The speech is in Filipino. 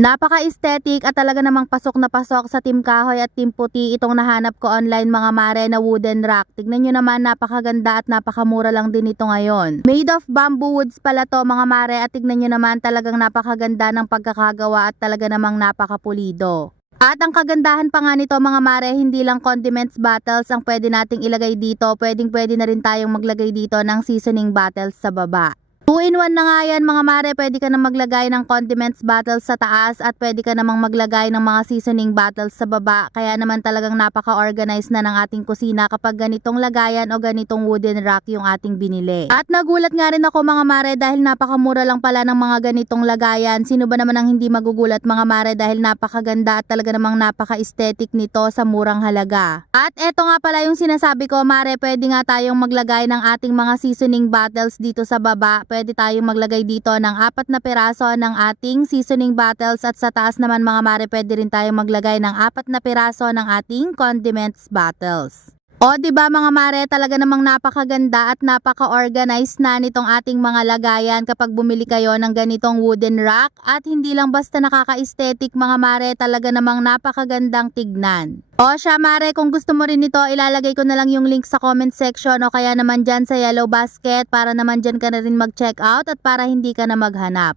Napaka-aesthetic at talaga namang pasok na pasok sa Team Kahoy at Team Puti itong nahanap ko online mga mare na wooden rack. Tignan nyo naman, napakaganda at napakamura lang din ito ngayon. Made of bamboo woods pala to mga mare, at tignan nyo naman, talagang napakaganda ng pagkakagawa at talaga namang napakapulido. At ang kagandahan pa nga nito mga mare, hindi lang condiments bottles ang pwede nating ilagay dito, pwede na rin tayong maglagay dito ng seasoning bottles sa baba. 2-in-1 na nga yan mga mare, pwede ka na maglagay ng condiments bottles sa taas at pwede ka namang maglagay ng mga seasoning bottles sa baba. Kaya naman talagang napaka-organized na ng ating kusina kapag ganitong lagayan o ganitong wooden rack yung ating binili. At nagulat nga rin ako mga mare dahil napakamura lang pala ng mga ganitong lagayan. Sino ba naman ang hindi magugulat mga mare dahil napakaganda at talaga namang napaka-aesthetic nito sa murang halaga. At eto nga pala yung sinasabi ko mare, pwede nga tayong maglagay ng ating mga seasoning bottles dito sa baba. Pwede tayong maglagay dito ng 4 na piraso ng ating seasoning bottles at sa taas naman mga mare pwede rin tayong maglagay ng 4 na piraso ng ating condiments bottles. O diba mga mare, talaga namang napakaganda at napaka-organized na nitong ating mga lagayan kapag bumili kayo ng ganitong wooden rack. At hindi lang basta nakaka-aesthetic mga mare, talaga namang napakagandang tignan. O siya mare, kung gusto mo rin ito, ilalagay ko na lang yung link sa comment section o kaya naman dyan sa yellow basket para naman dyan ka na rin mag-check out at para hindi ka na maghanap.